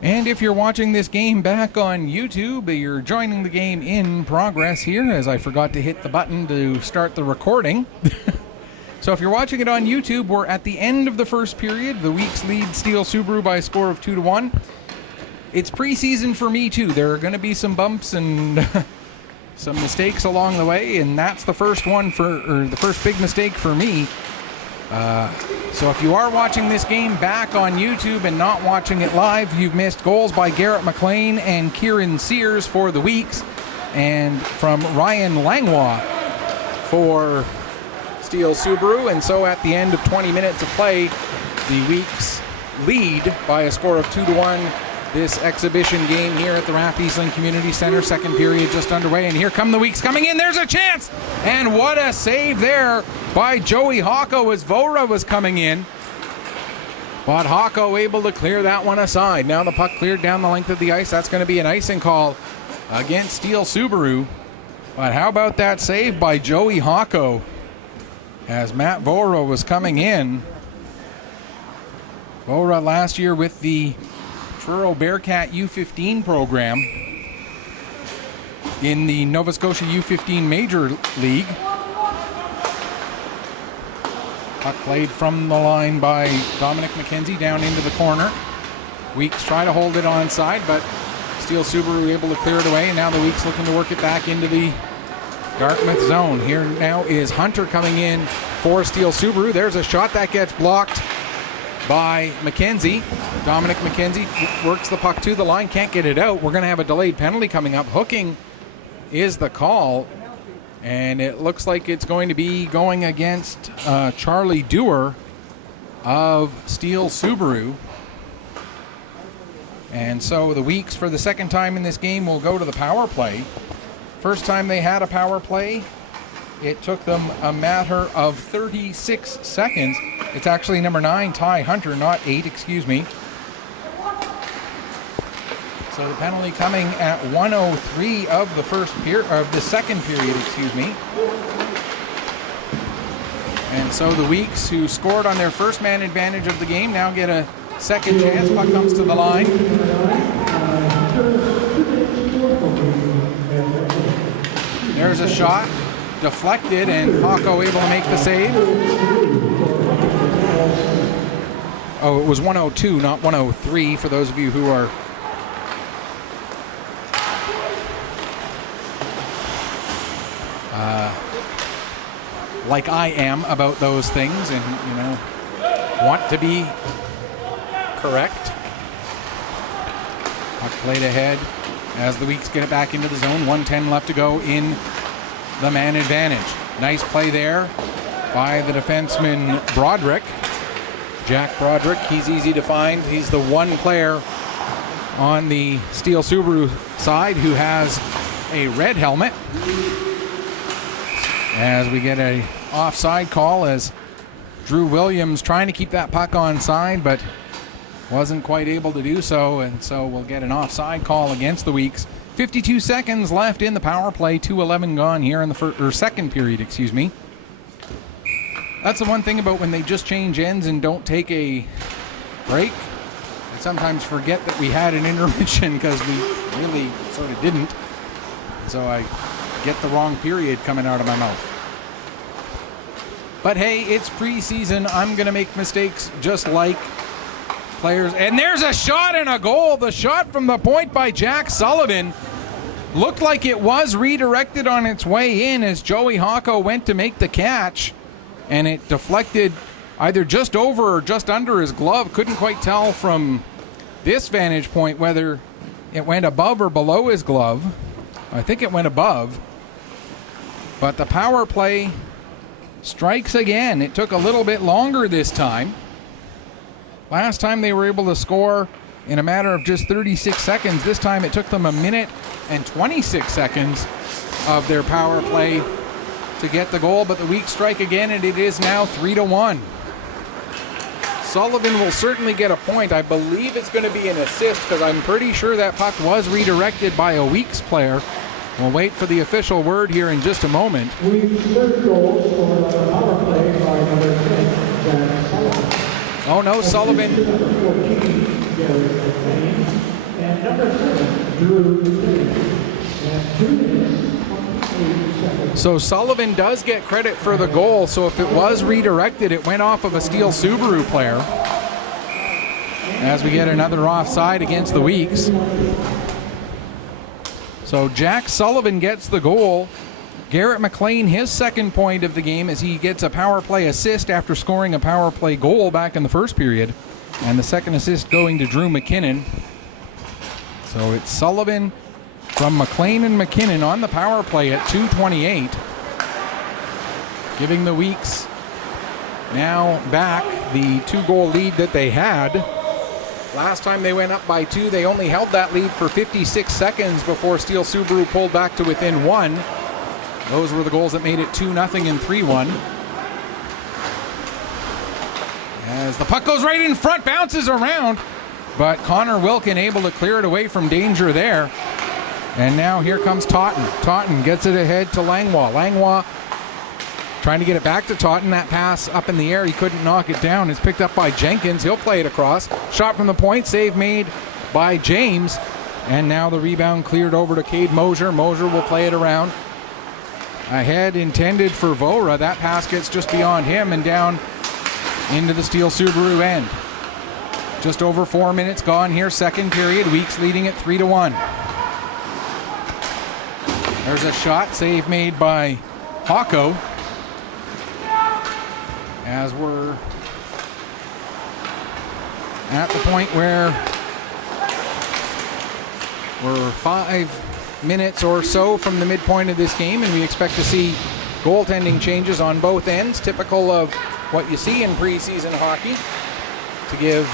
And if you're watching this game back on YouTube, you're joining the game in progress here, as I forgot to hit the button to start the recording. So if you're watching it on YouTube, we're at the end of the first period. The Weeks lead Steele Subaru by a score of 2-1. It's preseason for me too. There are going to be some bumps and some mistakes along the way, and that's the first one the first big mistake for me. So if you are watching this game back on YouTube and not watching it live, you've missed goals by Garrett McLean and Kieran Sears for the Weeks, and from Ryan Langlois for Steele Subaru. And so at the end of 20 minutes of play, the Weeks lead by a score of 2-1 this exhibition game here at the Rath Eastlink Community Center. Second period just underway, and here come the Weeks coming in. There's a chance, and what a save there by Joey Hocko as Vora was coming in. But Hocko able to clear that one aside. Now the puck cleared down the length of the ice. That's going to be an icing call against Steele Subaru. But how about that save by Joey Hocko as Matt Vora was coming in. Vora last year with the Truro Bearcat U15 program in the Nova Scotia U15 Major League. Puck played from the line by Dominic McKenzie down into the corner. Weeks try to hold it onside, but Steele Subaru able to clear it away, and now the Weeks looking to work it back into the Dartmouth zone. Here now is Hunter coming in for Steele Subaru. There's a shot that gets blocked by McKenzie. Dominic McKenzie works the puck to the line, can't get it out. We're going to have a delayed penalty coming up. Hooking is the call, and it looks like it's going to be going against Charlie Dewar of Steele Subaru. And so the Weeks, for the second time in this game, will go to the power play. First time they had a power play, it took them a matter of 36 seconds. It's actually number 9, Ty Hunter, not 8, excuse me. So the penalty coming at 1:03 of the second period, excuse me. And so the Weeks, who scored on their first man advantage of the game, now get a second chance. Puck comes to the line. There's a shot, deflected, and Hocko able to make the save. Oh, it was 1:02, not 1:03, for those of you who are like I am about those things and, want to be correct. Puck played ahead as the Weeks get it back into the zone. 1:10 left to go in the man advantage. Nice play there by the defenseman Broderick. Jack Broderick, he's easy to find. He's the one player on the Steele Subaru side who has a red helmet. As we get a offside call, as Drew Williams trying to keep that puck onside, but wasn't quite able to do so, and so we'll get an offside call against the Weeks. 52 seconds left in the power play, 2:11 gone here in the second period, excuse me. That's the one thing about when they just change ends and don't take a break. I sometimes forget that we had an intermission because we really sort of didn't. So I get the wrong period coming out of my mouth. But hey, it's preseason. I'm going to make mistakes just like players. And there's a shot and a goal. The shot from the point by Jack Sullivan looked like it was redirected on its way in as Joey Hocko went to make the catch, and it deflected either just over or just under his glove. Couldn't quite tell from this vantage point whether it went above or below his glove. I think it went above. But the power play strikes again. It took a little bit longer this time. Last time they were able to score in a matter of just 36 seconds. This time it took them a minute and 26 seconds of their power play to get the goal, but the Weeks strike again, and it is now 3-1. Sullivan will certainly get a point. I believe it's going to be an assist because I'm pretty sure that puck was redirected by a Weeks player. We'll wait for the official word here in just a moment. Oh no, Sullivan And number 7, Drew. And 2 minutes, 28 seconds. So Sullivan does get credit for the goal. So if it was redirected, it went off of a Steele Subaru player. As we get another offside against the Weeks. So Jack Sullivan gets the goal. Garrett McLean, his second point of the game, as he gets a power play assist after scoring a power play goal back in the first period. And the second assist going to Drew McKinnon. So it's Sullivan from McLean and McKinnon on the power play at 2:28. Giving the Weeks now back the 2-goal lead that they had. Last time they went up by 2, they only held that lead for 56 seconds before Steele Subaru pulled back to within 1. Those were the goals that made it 2-0 and 3-1. As the puck goes right in front, bounces around, but Connor Wilkin able to clear it away from danger there. And now here comes Totten. Totten gets it ahead to Langlois. Langlois trying to get it back to Totten. That pass up in the air, he couldn't knock it down. It's picked up by Jenkins. He'll play it across. Shot from the point, save made by James. And now the rebound cleared over to Cade Mosier. Mosier will play it around. Ahead intended for Vora. That pass gets just beyond him and down into the Steele Subaru end. Just over 4 minutes gone here, second period. Weeks leading it 3-1. There's a shot, save made by Hawko. As we're at the point where we're 5 minutes or so from the midpoint of this game, and we expect to see goaltending changes on both ends, typical of what you see in preseason hockey, to give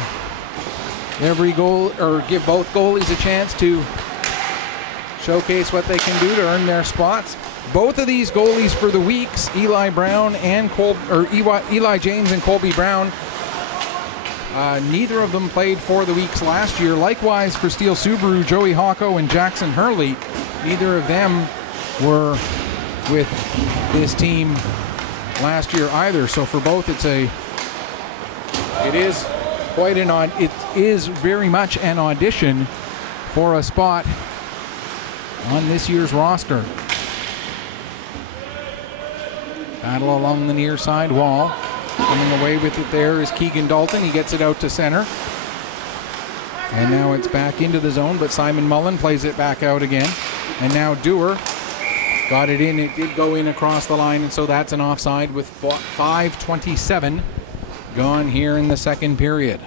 every goal, or give both goalies a chance to showcase what they can do to earn their spots. Both of these goalies for the Weeks, Eli James and Colby Brown, neither of them played for the Weeks last year. Likewise for Steele Subaru, Joey Hawko and Jackson Hurley, neither of them were with this team last year either. So for both, it is very much an audition for a spot on this year's roster. Battle along the near side wall. Coming away with it there is Keegan Dalton. He gets it out to center. And now it's back into the zone, but Simon Mullen plays it back out again. And now Dewar got it in. It did go in across the line, and so that's an offside with 5:27 gone here in the second period.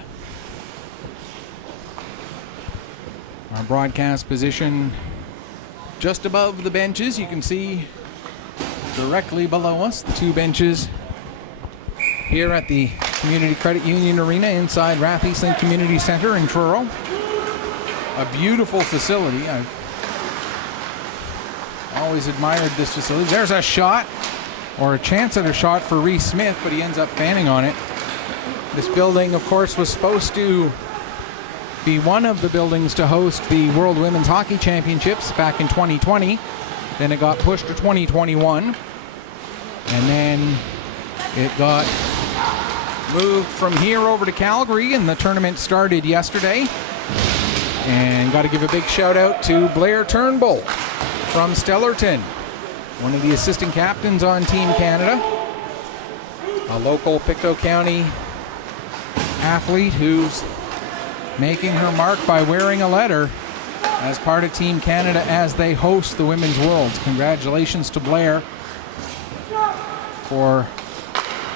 Our broadcast position just above the benches. You can see directly below us the 2 benches here at the Community Credit Union Arena inside Rath Eastlink Community Center in Truro. A beautiful facility. I've always admired this facility. There's a shot, or a chance at a shot for Reese Smith, but he ends up fanning on it. This building, of course, was supposed to be one of the buildings to host the World Women's Hockey Championships back in 2020. Then it got pushed to 2021. And then it got moved from here over to Calgary, and the tournament started yesterday. And got to give a big shout out to Blair Turnbull from Stellarton, one of the assistant captains on Team Canada, a local Pictou County athlete who's making her mark by wearing a letter as part of Team Canada as they host the Women's Worlds. Congratulations to Blair for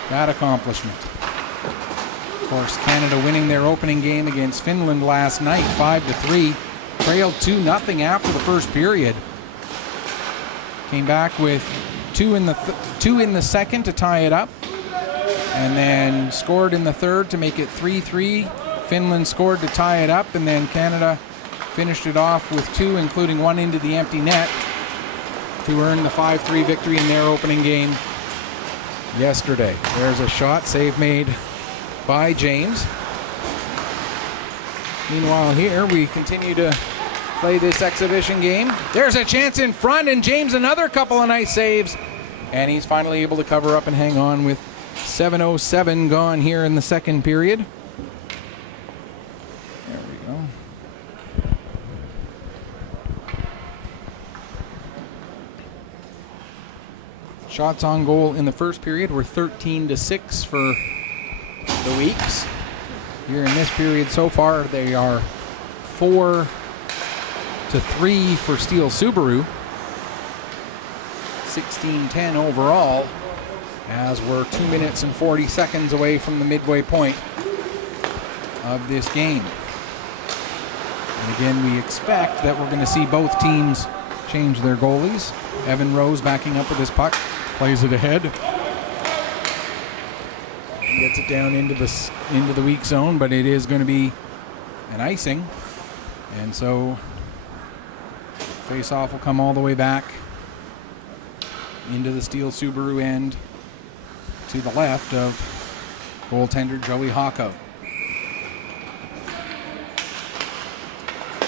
that accomplishment. Of course, Canada winning their opening game against Finland last night, 5-3. Trailed 2-0 after the first period. Came back with two in the second to tie it up, and then scored in the third to make it 3-3. Finland scored to tie it up, and then Canada finished it off with 2, including 1 into the empty net, to earn the 5-3 victory in their opening game yesterday. There's a shot, save made by James. Meanwhile here, we continue to play this exhibition game. There's a chance in front, and James another couple of nice saves, and he's finally able to cover up and hang on with 7:07 gone here in the second period. There we Shots on goal in the first period were 13-6 for the Weeks. Here in this period so far, they are 4-3 for Steele Subaru. 16-10 overall, as we're 2 minutes and 40 seconds away from the midway point of this game. And again, we expect that we're going to see both teams change their goalies. Evan Rose backing up with this puck, plays it ahead. Gets it down into the weak zone, but it is going to be an icing. And so face-off will come all the way back into the Steele Subaru end to the left of goaltender Joey Hocko.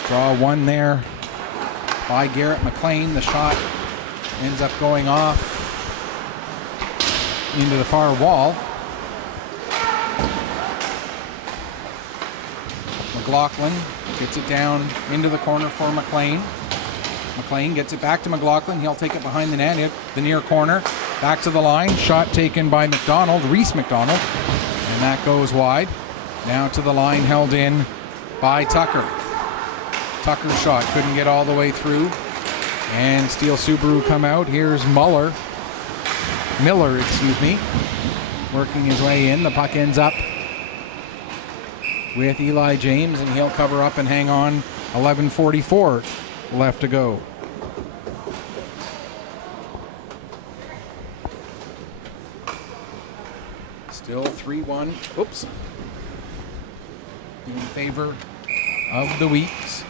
Draw one there by Garrett McLean. The shot ends up going off into the far wall. McLaughlin gets it down into the corner for McLean. McLean gets it back to McLaughlin. He'll take it behind the net, the near corner. Back to the line. Shot taken by McDonald, Reese McDonald. And that goes wide. Now to the line, held in by Tucker. Tucker's shot couldn't get all the way through. And Steele Subaru come out. Here's Miller, working his way in. The puck ends up with Eli James, and he'll cover up and hang on. 11:44 left to go. Still 3-1. Oops. In favor of the Weeks.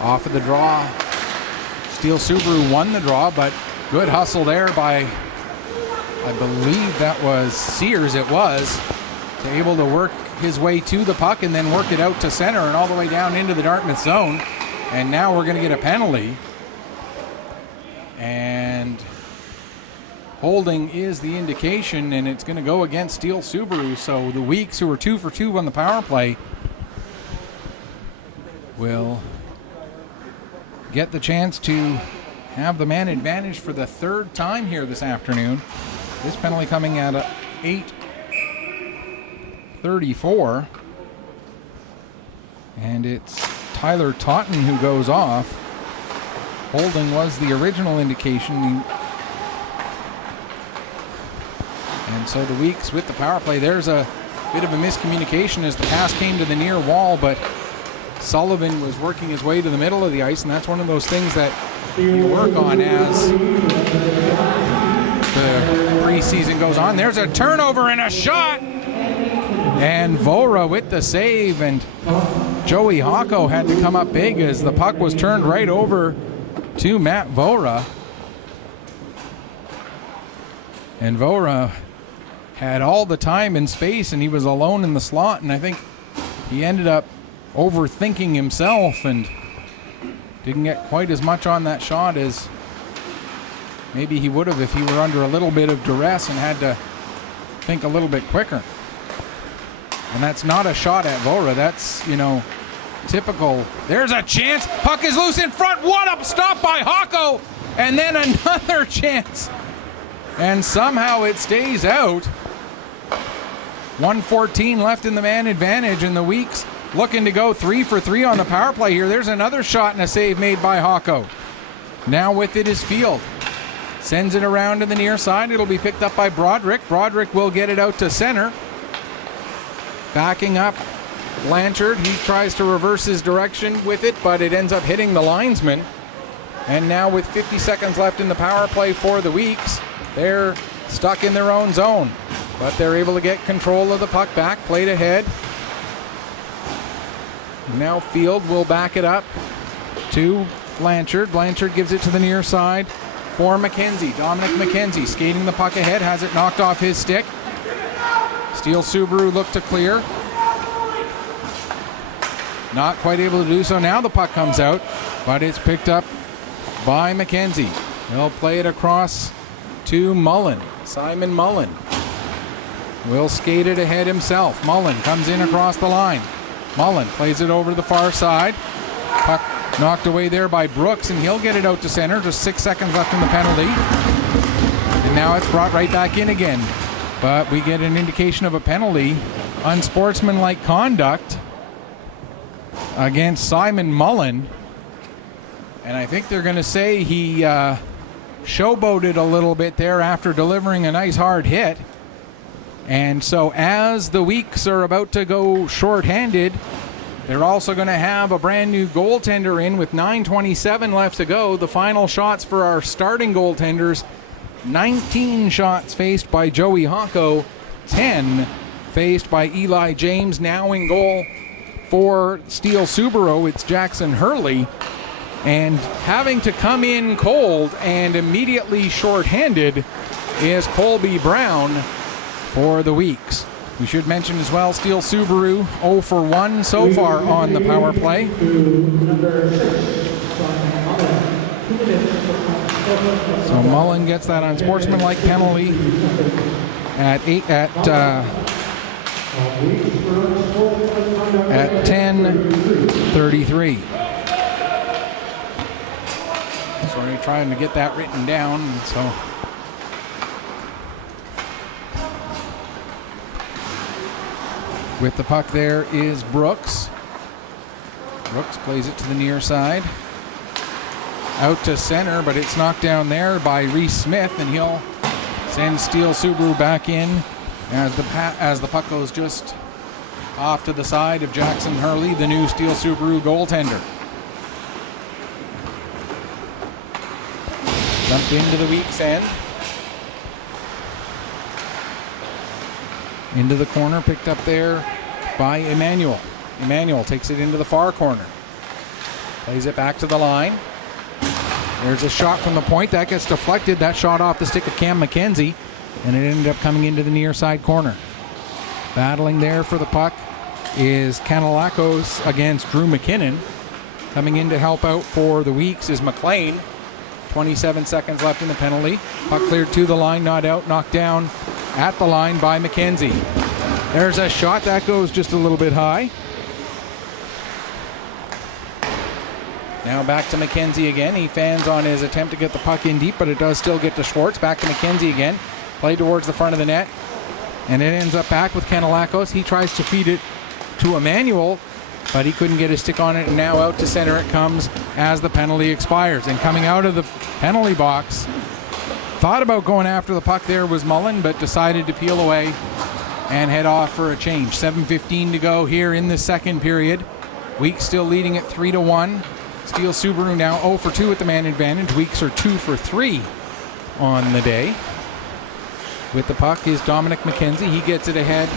Off of the draw. Steele Subaru won the draw, but good hustle there by, I believe that was Sears, it was, to able to work his way to the puck and then work it out to center and all the way down into the Dartmouth zone. And now we're going to get a penalty. And holding is the indication, and it's going to go against Steele Subaru. So the Weeks, who are 2 for 2 on the power play, will get the chance to have the man advantage for the third time here this afternoon. This penalty coming at 8:34. And it's Tyler Totten who goes off. Holding was the original indication. And so the Weeks with the power play. There's a bit of a miscommunication as the pass came to the near wall, but Sullivan was working his way to the middle of the ice, and that's one of those things that you work on as the preseason goes on. There's a turnover and a shot, and Vora with the save, and Joey Hocko had to come up big as the puck was turned right over to Matt Vora. And Vora had all the time and space, and he was alone in the slot, and I think he ended up overthinking himself and didn't get quite as much on that shot as maybe he would have if he were under a little bit of duress and had to think a little bit quicker. And that's not a shot at Vora. That's, typical. There's a chance. Puck is loose in front. What a stop by Hocko. And then another chance. And somehow it stays out. 1:14 left in the man advantage, and the Weeks looking to go 3 for 3 on the power play here. There's another shot and a save made by Hocko. Now with it is Field. Sends it around to the near side. It'll be picked up by Broderick. Broderick will get it out to center. Backing up Blanchard. He tries to reverse his direction with it, but it ends up hitting the linesman. And now with 50 seconds left in the power play for the Weeks, they're stuck in their own zone. But they're able to get control of the puck back, played ahead. Now Field will back it up to Blanchard. Blanchard gives it to the near side for McKenzie. Dominic McKenzie skating the puck ahead, has it knocked off his stick. Steele Subaru look to clear. Not quite able to do so. Now the puck comes out, but it's picked up by McKenzie. He'll play it across to Mullen. Simon Mullen will skate it ahead himself. Mullen comes in across the line. Mullen plays it over to the far side. Puck knocked away there by Brooks, and he'll get it out to center. Just 6 seconds left in the penalty. And now it's brought right back in again. But we get an indication of a penalty. Unsportsmanlike conduct against Simon Mullen. And I think they're going to say he showboated a little bit there after delivering a nice hard hit. And so as the Weeks are about to go shorthanded, they're also going to have a brand new goaltender in with 9:27 left to go. The final shots for our starting goaltenders, 19 shots faced by Joey Hocko, 10 faced by Eli James. Now in goal for Steele Subaru, it's Jackson Hurley. And having to come in cold and immediately shorthanded is Colby Brown for the Weeks. We should mention as well, Steele Subaru 0 for 1 so far on the power play. So Mullen gets that unsportsmanlike penalty at 10:33. Sorry, trying to get that written down. So with the puck there is Brooks. Brooks plays it to the near side. Out to center, but it's knocked down there by Reese Smith, and he'll send Steele Subaru back in as the puck goes just off to the side of Jackson Hurley, the new Steele Subaru goaltender. Dumped into the Weeks end. Into the corner, picked up there by Emmanuel. Emmanuel takes it into the far corner. Plays it back to the line. There's a shot from the point. That gets deflected. That shot off the stick of Cam McKenzie, and it ended up coming into the near side corner. Battling there for the puck is Kanalakos against Drew McKinnon. Coming in to help out for the Weeks is McLean. 27 seconds left in the penalty. Puck cleared to the line, not out, knocked down at the line by McKenzie. There's a shot that goes just a little bit high. Now back to McKenzie again. He fans on his attempt to get the puck in deep, but it does still get to Schwartz. Back to McKenzie again. Play towards the front of the net. And it ends up back with Kanalakos. He tries to feed it to Emmanuel, but he couldn't get his stick on it. And now out to center it comes as the penalty expires. And coming out of the penalty box, thought about going after the puck there was Mullen, but decided to peel away and head off for a change. 7:15 to go here in the second period. Weeks still leading at 3-1. Steele Subaru now 0 for 2 at the man advantage. Weeks are 2 for 3 on the day. With the puck is Dominic McKenzie. He gets it ahead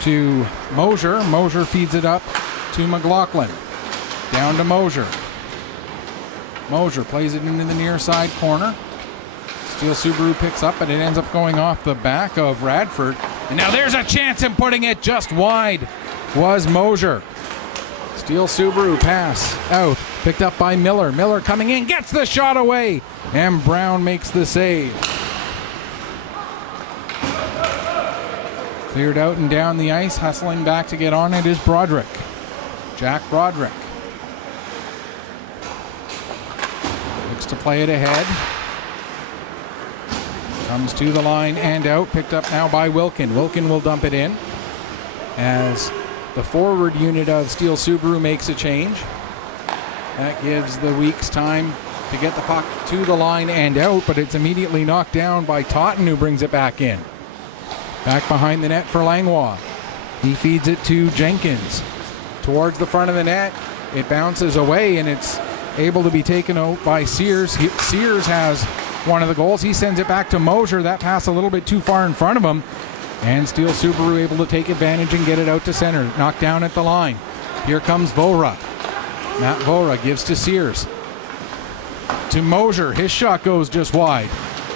to Mosier. Mosier feeds it up to McLaughlin. Down to Mosier. Mosier plays it into the near side corner. Steele Subaru picks up, but it ends up going off the back of Radford. And now there's a chance in putting it just wide was Mosier. Steele Subaru pass out, picked up by Miller. Miller coming in, gets the shot away, and Brown makes the save. Cleared out and down the ice, hustling back to get on it is Broderick. Jack Broderick. Looks to play it ahead. Comes to the line and out, picked up now by Wilkin. Wilkin will dump it in as the forward unit of Steele Subaru makes a change. That gives the Weeks time to get the puck to the line and out, but it's immediately knocked down by Totten, who brings it back in. Back behind the net for Langlois. He feeds it to Jenkins. Towards the front of the net, it bounces away, and it's able to be taken out by Sears. Sears has one of the goals. He sends it back to Mosier. That pass a little bit too far in front of him. And Steele Subaru able to take advantage and get it out to center. Knocked down at the line. Here comes Vora. Matt Vora gives to Sears. To Mosier. His shot goes just wide.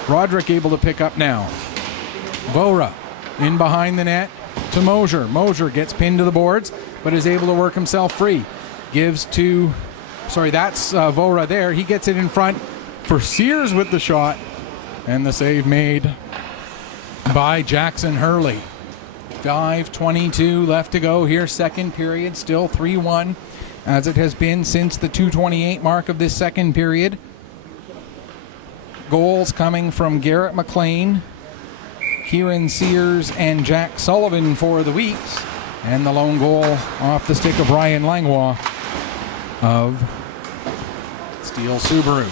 Broderick able to pick up now. Vora in behind the net to Mosier. Mosier gets pinned to the boards, but is able to work himself free. Gives to, that's Vora there. He gets it in front for Sears with the shot. And the save made by Jackson Hurley. 5:22 left to go here, second period. Still 3-1, as it has been since the 2:28 mark of this second period. Goals coming from Garrett McLean, Kieran Sears, and Jack Sullivan for the Weeks. And the lone goal off the stick of Ryan Langlois of Steele Subaru.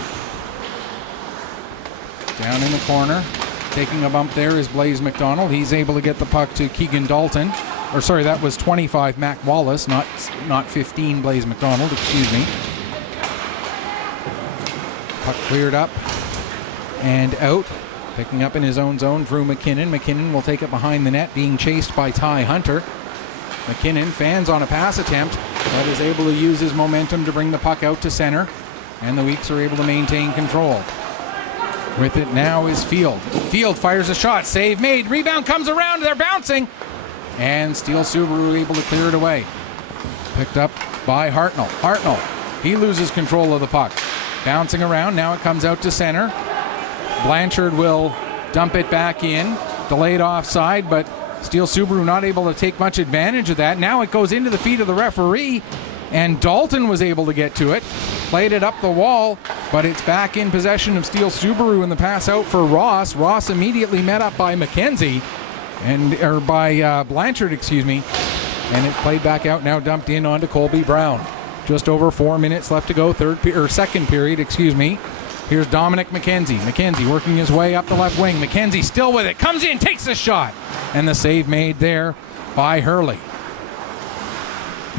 Down in the corner, taking a bump there is Blaze McDonald. He's able to get the puck to Keegan Dalton. Or sorry, that was 25 Mac Wallace, not 15 Blaze McDonald, excuse me. Puck cleared up and out. Picking up in his own zone, Drew McKinnon. McKinnon will take it behind the net, being chased by Ty Hunter. McKinnon fans on a pass attempt, but is able to use his momentum to bring the puck out to center, and the Weeks are able to maintain control. With it now is Field. Field fires a shot, save made, rebound comes around, they're bouncing, and Steele Subaru able to clear it away. Picked up by Hartnell. Hartnell, he loses control of the puck. Bouncing around, now it comes out to center. Blanchard will dump it back in, delayed offside, but Steele Subaru not able to take much advantage of that. Now it goes into the feet of the referee, and Dalton was able to get to it. Played it up the wall, but it's back in possession of Steele Subaru, and the pass out for Ross. Ross immediately met up by McKenzie, by Blanchard, excuse me. And it's played back out, now dumped in onto Colby Brown. Just over 4 minutes left to go, second period, excuse me. Here's Dominic McKenzie. McKenzie working his way up the left wing. McKenzie still with it. Comes in, takes a shot. And the save made there by Hurley.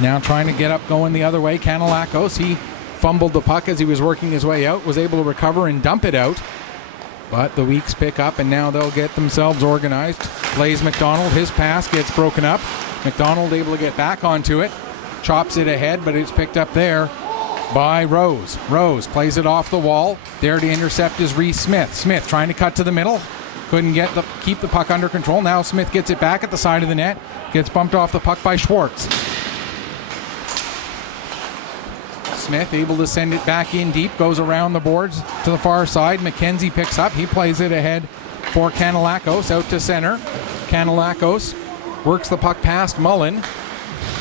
Now trying to get up going the other way. Kanalakos, he fumbled the puck as he was working his way out. Was able to recover and dump it out. But the Weeks pick up, and now they'll get themselves organized. Blaze McDonald, his pass gets broken up. McDonald able to get back onto it. Chops it ahead, but it's picked up there by Rose. Rose plays it off the wall. There to intercept is Reese Smith. Smith trying to cut to the middle. Couldn't keep the puck under control. Now Smith gets it back at the side of the net. Gets bumped off the puck by Schwartz. Smith able to send it back in deep. Goes around the boards to the far side. McKenzie picks up. He plays it ahead for Kanalakos out to center. Kanalakos works the puck past Mullen,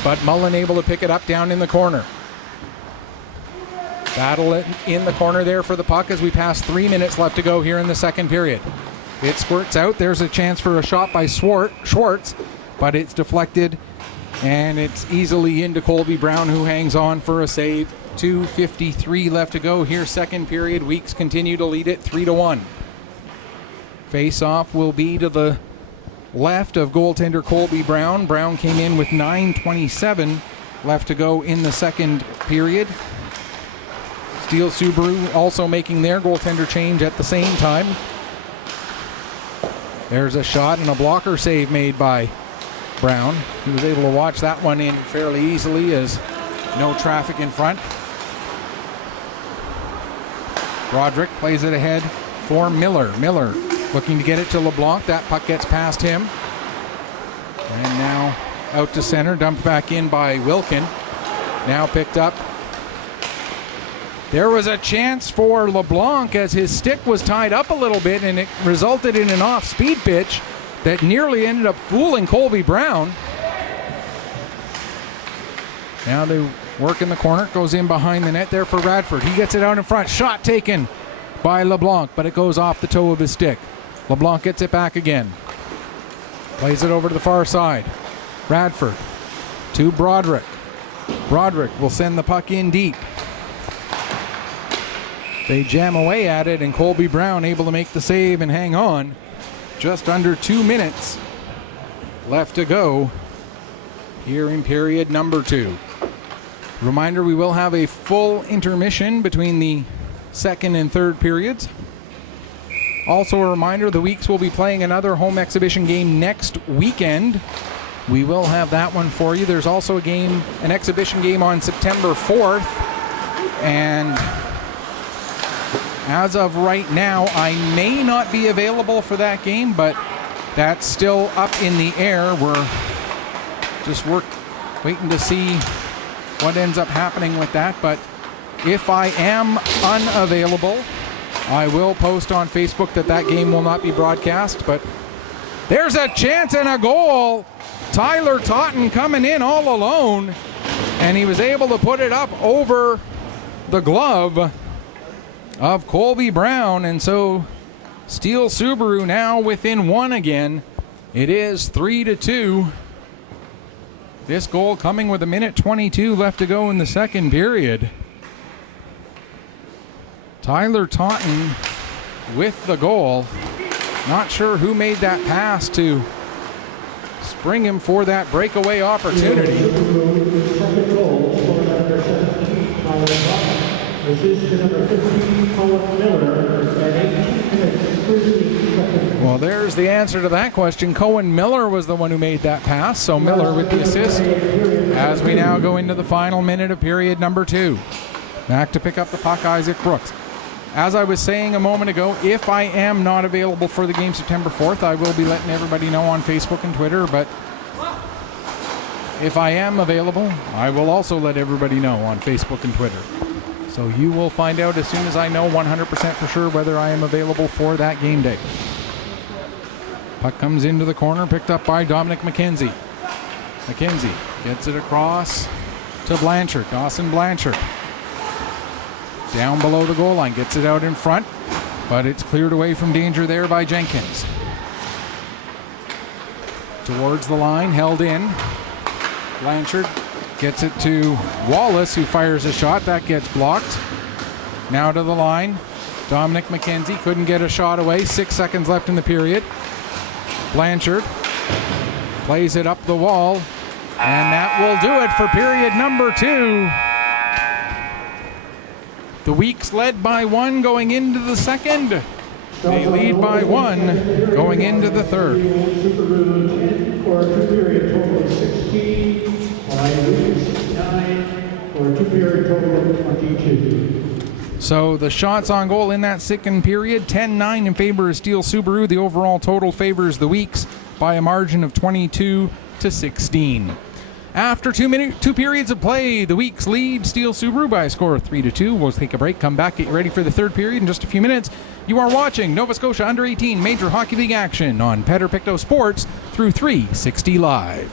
but Mullen able to pick it up down in the corner. Battle it in the corner there for the puck as we pass 3 minutes left to go here in the second period. It squirts out. There's a chance for a shot by Schwartz, but it's deflected, and it's easily into Colby Brown, who hangs on for a save. 2:53 left to go here, second period. Weeks continue to lead it 3-1. Face-off will be to the left of goaltender Colby Brown. Brown came in with 9:27 left to go in the second period. Steele Subaru also making their goaltender change at the same time. There's a shot and a blocker save made by Brown. He was able to watch that one in fairly easily as no traffic in front. Roderick plays it ahead for Miller. Miller looking to get it to LeBlanc. That puck gets past him. And now out to center, dumped back in by Wilkin. Now picked up. There was a chance for LeBlanc as his stick was tied up a little bit, and it resulted in an off-speed pitch that nearly ended up fooling Colby Brown. Now they work in the corner. Goes in behind the net there for Radford. He gets it out in front. Shot taken by LeBlanc, but it goes off the toe of his stick. LeBlanc gets it back again. Plays it over to the far side. Radford to Broderick. Broderick will send the puck in deep. They jam away at it, and Colby Brown able to make the save and hang on. Just under 2 minutes left to go here in period number 2. Reminder, we will have a full intermission between the second and third periods. Also a reminder, the Weeks will be playing another home exhibition game next weekend. We will have that one for you. There's also an exhibition game on September 4th, and as of right now, I may not be available for that game, but that's still up in the air. We're just waiting to see what ends up happening with that. But if I am unavailable, I will post on Facebook that game will not be broadcast. But There's a chance and a goal. Tyler Totten coming in all alone, and he was able to put it up over the glove of Colby Brown, and so Steele Subaru now within one again. It is 3-2. This goal coming with 1:22 left to go in the second period. Tyler Totten with the goal. Not sure who made that pass to spring him for that breakaway opportunity. Second goal, scored number 17, Tyler Totten. Assist to number 15, Cohen Miller, at 18 minutes, 13 seconds. Well, there's the answer to that question. Cohen Miller was the one who made that pass, so Miller with the assist as we now go into the final minute of period number 2. Back to pick up the puck, Isaac Brooks. As I was saying a moment ago, if I am not available for the game September 4th, I will be letting everybody know on Facebook and Twitter, but if I am available, I will also let everybody know on Facebook and Twitter. So you will find out as soon as I know 100% for sure whether I am available for that game day. Puck comes into the corner, picked up by Dominic McKenzie. McKenzie gets it across to Blanchard, Dawson Blanchard. Down below the goal line, gets it out in front, but it's cleared away from danger there by Jenkins. Towards the line, held in. Blanchard gets it to Wallace, who fires a shot. That gets blocked. Now to the line. Dominic McKenzie couldn't get a shot away. 6 seconds left in the period. Blanchard plays it up the wall, and that will do it for period number 2. The Weeks led by 1 going into the second. They lead by 1 going into the third. Subaru 10 for a 2-period total of 16, while Weeks 9 for a 2-period total of 22. So the shots on goal in that second period, 10-9 in favor of Steele Subaru. The overall total favors the Weeks by a margin of 22-16. After 2 periods of play, the Weeks lead Steele Subaru by a score of 3-2. We'll take a break, come back, get ready for the third period in just a few minutes. You are watching Nova Scotia Under 18 Major Hockey League action on Pictou Sports through 360 Live.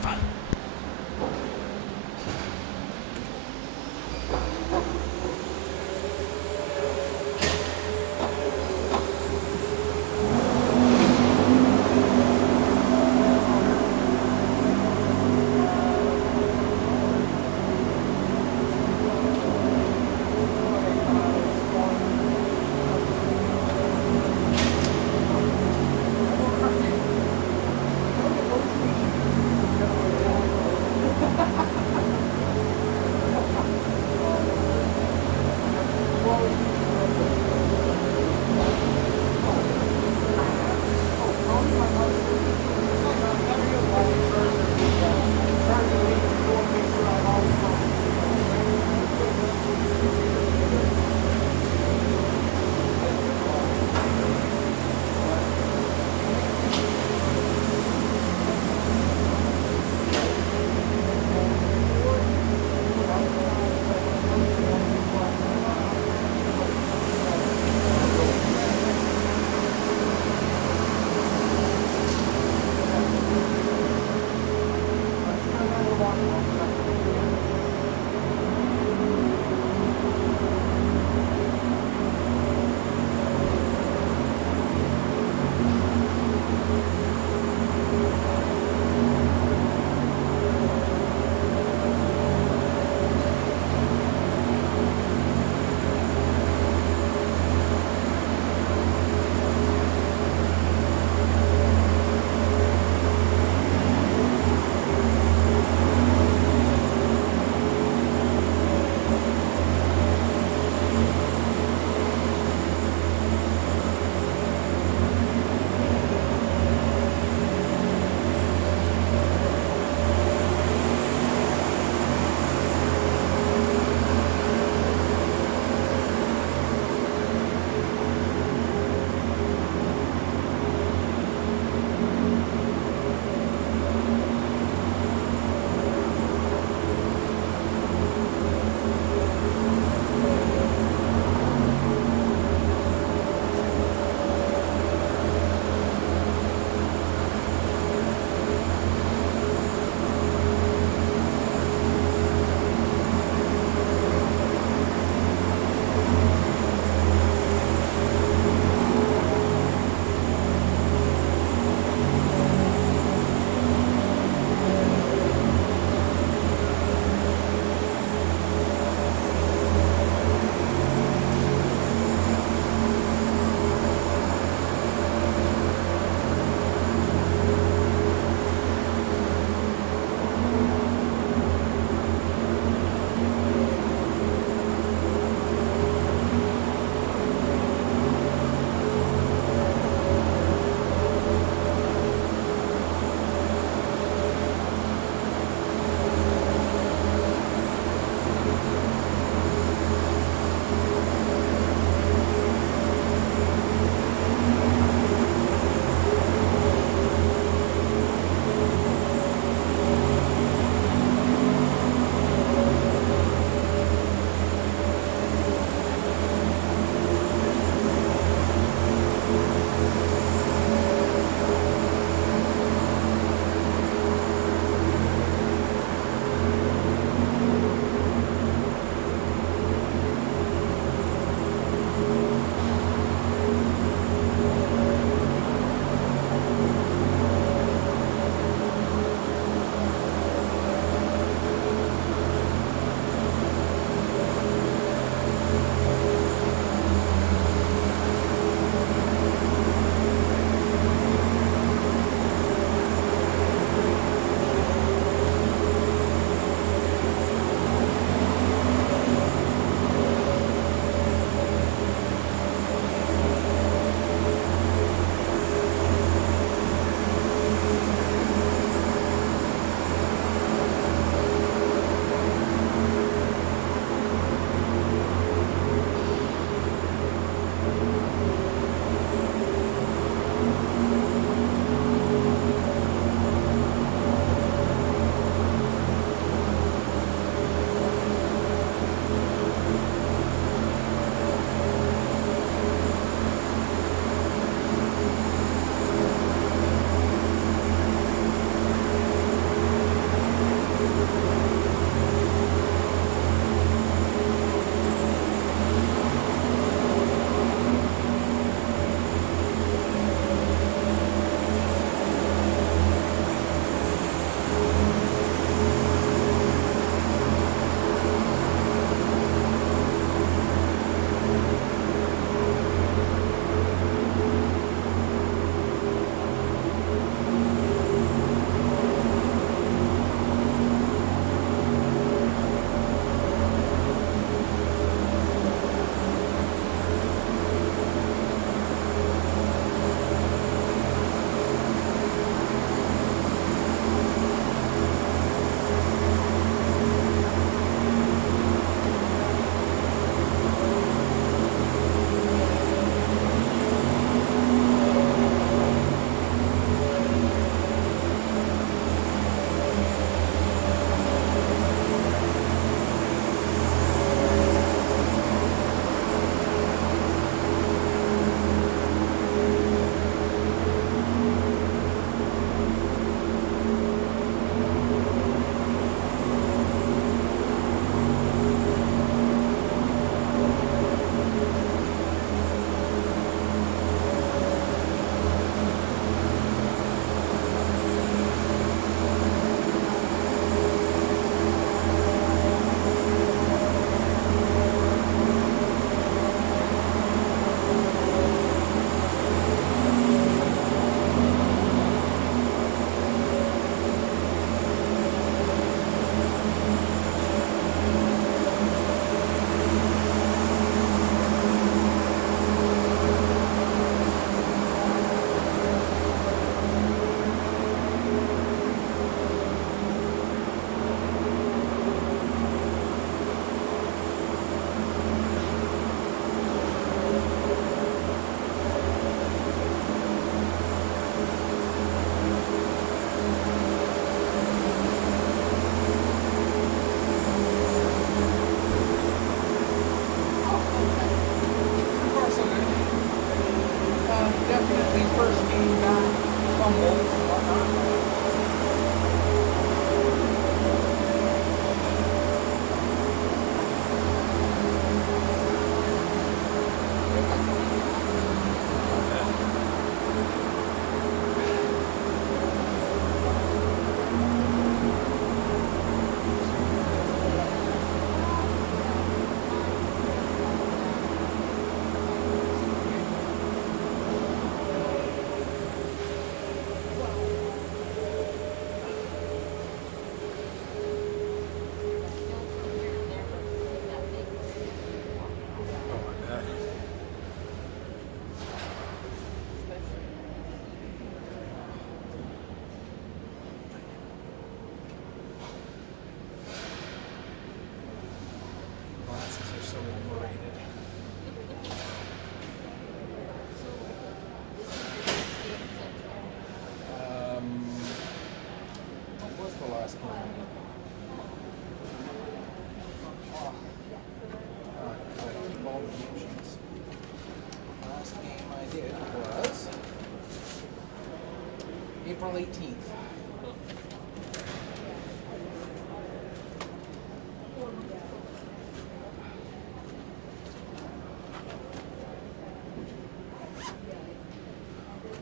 April 18th.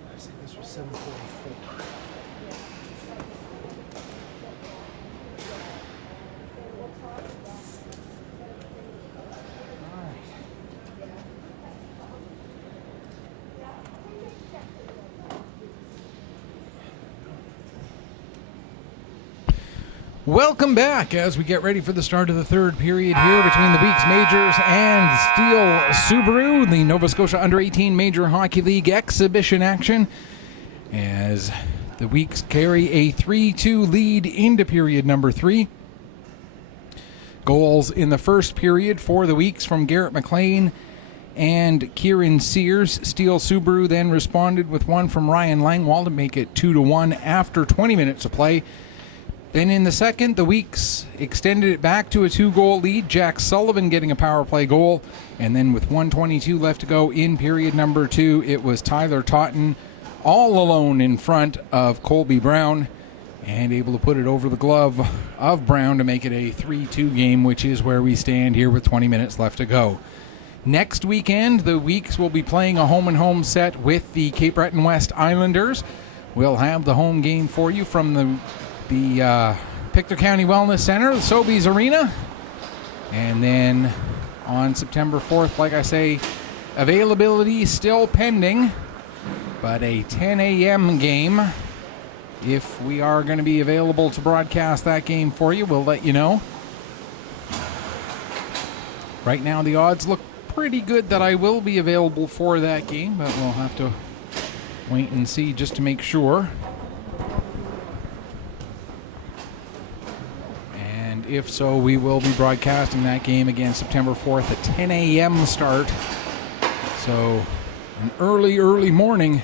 I think this was 7:44. Welcome back as we get ready for the start of the third period here between the Weeks Majors and Steele Subaru, the Nova Scotia Under-18 Major Hockey League exhibition action, as the Weeks carry a 3-2 lead into period number 3. Goals in the first period for the Weeks from Garrett McLean and Kieran Sears. Steele Subaru then responded with one from Ryan Langwall to make it 2-1 after 20 minutes of play. Then in the second, the Weeks extended it back to a 2-goal lead, Jack Sullivan getting a power play goal. And then with 1:22 left to go in period number 2, it was Tyler Totten all alone in front of Colby Brown and able to put it over the glove of Brown to make it a 3-2 game, which is where we stand here with 20 minutes left to go. Next weekend, the Weeks will be playing a home-and-home set with the Cape Breton West Islanders. We'll have the home game for you from the Pictou County Wellness Center, the Sobeys Arena. And then on September 4th, like I say, availability still pending, but a 10 a.m. game. If we are going to be available to broadcast that game for you, we'll let you know. Right now, the odds look pretty good that I will be available for that game, but we'll have to wait and see just to make sure. If so, we will be broadcasting that game again September 4th at 10 a.m. start. So an early morning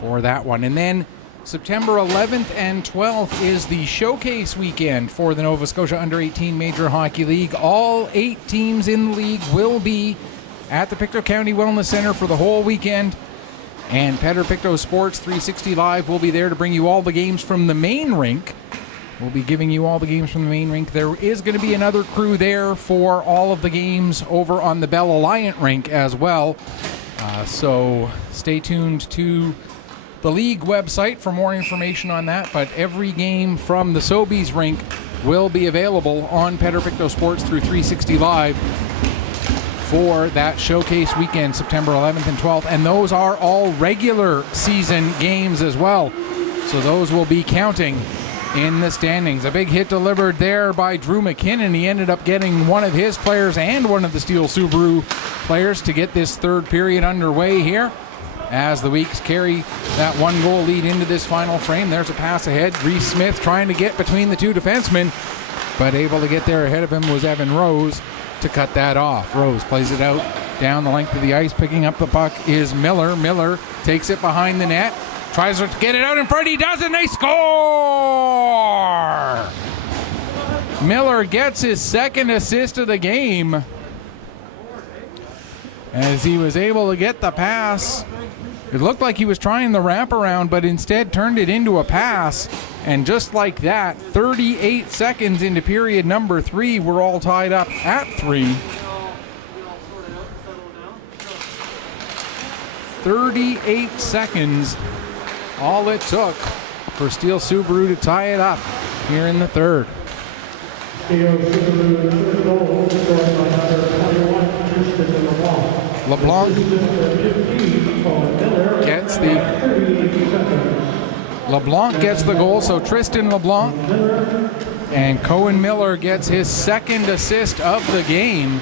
for that one. And then September 11th and 12th is the showcase weekend for the Nova Scotia Under-18 Major Hockey League. All 8 teams in the league will be at the Pictou County Wellness Center for the whole weekend. And Pictou Sports 360 Live will be there to bring you all the games from the main rink. We'll be giving you all the games from the main rink. There is going to be another crew there for all of the games over on the Bell Alliant rink as well. So stay tuned to the league website for more information on that. But every game from the Sobeys rink will be available on Pictou Sports through 360 Live for that showcase weekend, September 11th and 12th. And those are all regular season games as well. So those will be counting in the standings. A big hit delivered there by Drew McKinnon. He ended up getting one of his players and one of the Steele Subaru players to get this third period underway here as the Weeks carry that 1-goal lead into this final frame. There's a pass ahead. Reese Smith trying to get between the two defensemen, but able to get there ahead of him was Evan Rose to cut that off. Rose plays it out down the length of the ice. Picking up the puck is Miller. Miller takes it behind the net. Tries to get it out in front. He does, and they score! Miller gets his second assist of the game as he was able to get the pass. It looked like he was trying the wraparound, but instead turned it into a pass. And just like that, 38 seconds into period number 3, we're all tied up at 3. 38 seconds. All it took for Steele Subaru to tie it up here in the third. LeBlanc gets the goal, so Tristan LeBlanc and Cohen Miller gets his second assist of the game.